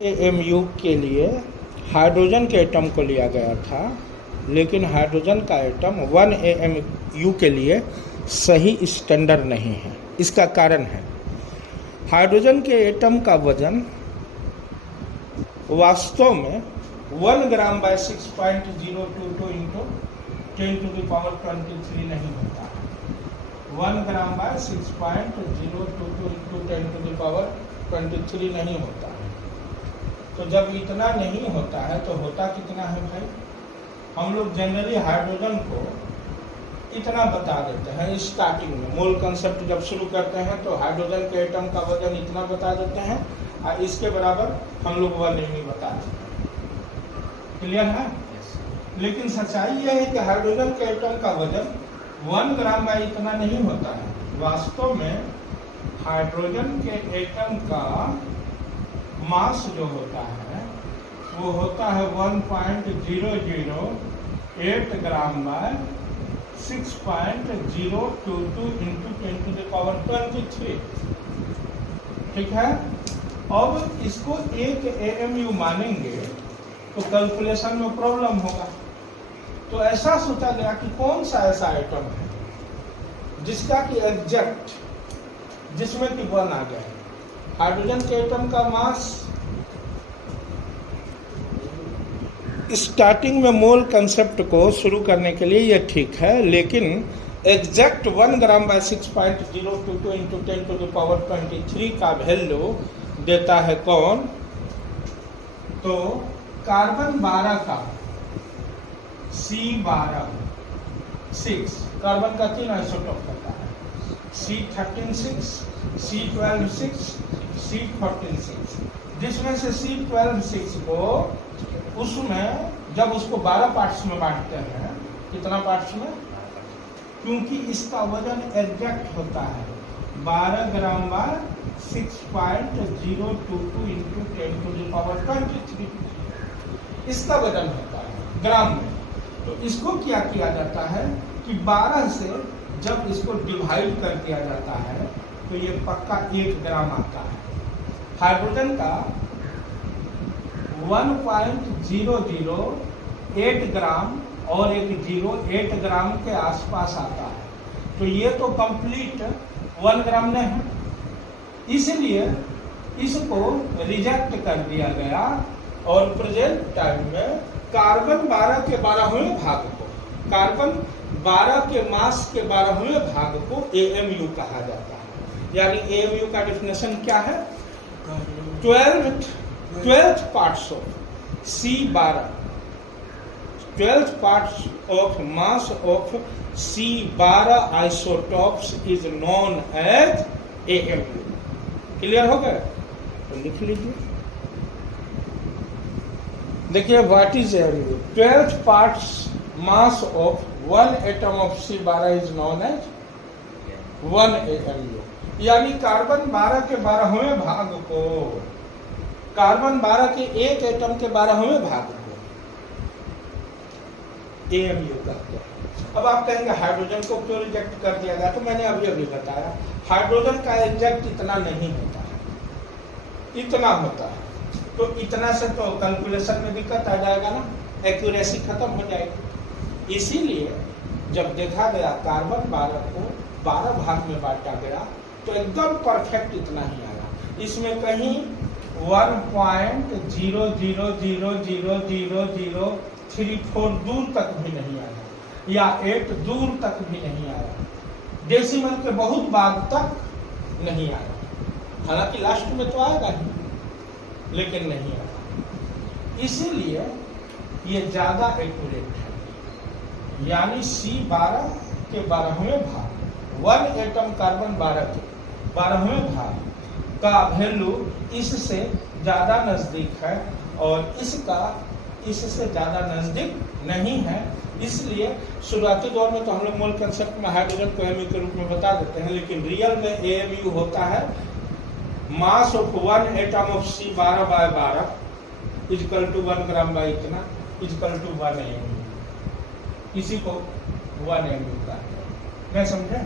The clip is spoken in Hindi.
AMU के लिए हाइड्रोजन के एटम को लिया गया था, लेकिन हाइड्रोजन का एटम 1 AMU के लिए सही स्टैंडर्ड नहीं है। इसका कारण है हाइड्रोजन के एटम का वजन वास्तव में 1 ग्राम बाय 6.022 इंटू 10⁻23 नहीं होता है। 1 ग्राम बाय 6.022 इंटू 10⁻23 नहीं होता है। तो जब इतना नहीं होता है तो होता कितना है भाई? हम लोग जनरली हाइड्रोजन को इतना बता देते हैं स्टार्टिंग में। मोल कंसेप्ट जब शुरू करते हैं तो हाइड्रोजन के एटम का वजन इतना बता देते हैं और इसके बराबर हम लोग 1 नहीं बता देते। क्लियर है? लेकिन सच्चाई यह है कि हाइड्रोजन के एटम का वजन 1 ग्राम में इतना नहीं होता है। वास्तव में हाइड्रोजन के एटम का मास जो होता है वो होता है 1.008 ग्राम बाय 6.022 इंटू 10⁻23। ठीक है। अब इसको 1 AMU मानेंगे तो कैलकुलेशन में प्रॉब्लम होगा। तो ऐसा सोचा गया कि कौन सा ऐसा आइटम है जिसका कि एग्जैक्ट जिसमें कि 1 आ गया। हाइड्रोजन के एटम का मास स्टार्टिंग में मोल कंसेप्ट को शुरू करने के लिए ये ठीक है, लेकिन एग्जैक्ट 1 ग्राम बाय 6.022 इंटू 10⁻23 का वैल्यू देता है कौन? तो कार्बन 12 का C12 6 कार्बन का 3 आइसोटोप होता है। C13 6, C12 6, C14 6, जिसमें से C12 6 को उसमें जब उसको 12 पार्ट्स में बांटते हैं, कितना पार्ट्स में? क्योंकि इसका वजन एग्जैक्ट होता है 12 ग्राम बाय 6.022 इंटू 10⁻23 इसका वजन होता है ग्राम में। तो इसको क्या किया जाता है कि 12 से जब इसको डिवाइड कर दिया जाता है तो ये पक्का 1 ग्राम आता है। हाइड्रोजन का 1.008 ग्राम और एक 8 ग्राम के आसपास आता है। तो ये तो कंप्लीट 1 ग्राम नहीं है, इसलिए इसको रिजेक्ट कर दिया गया और प्रेजेंट टाइम में कार्बन 12 के 12वें भाग को, कार्बन 12 के मास के 12वें भाग को AMU कहा जाता है। यानी AMU का डेफिनेशन क्या है? 12th parts of C12, 12th parts of mass of C12 isotopes is known as AMU। Clear हो गया? तो लिख लीजिए। देखिए what is AMU? 12th parts mass of 1 atom of C12 is known as 1 AMU। यानी कार्बन 12 के 12वें भाग को, कार्बन 12 के एक एटम के 12वें भाग को AMU कहते हैं। अब आप कहेंगे हाइड्रोजन को क्यों रिजेक्ट कर दिया गया? तो मैंने अभी बताया हाइड्रोजन का एग्जैक्ट इतना नहीं होता है, इतना होता है। तो इतना से तो कैलकुलेशन में दिक्कत आ जाएगा ना, एक्यूरेसी खत्म हो जाएगी। इसीलिए जब देखा गया कार्बन 12 को 12 भाग में बांटा गया तो एकदम परफेक्ट इतना ही आया। इसमें कहीं 1.00000034 दूर तक भी नहीं आया या 8 दूर तक भी नहीं आया, डेसिमल के बहुत बाद तक नहीं आया। हालांकि लास्ट में तो आएगा ही, लेकिन नहीं आया। इसीलिए ये ज्यादा एक्यूरेट है। यानी C12 के 12वें भाग 1 एटम कार्बन 12 के 12वें भाग का वैल्यू इससे ज्यादा नजदीक है और इसका इससे ज्यादा नजदीक नहीं है। इसलिए शुरुआती दौर में तो हम लोग मोल कंसेप्ट में हाइड्रोजन को AMU के रूप में बता देते हैं, लेकिन रियल में AMU होता है mass of 1 atom of C12 by 12 equal to 1 gram by इतना इक्वल टू 1 AMU। इसी को 1 AMU का है। मैं समझे?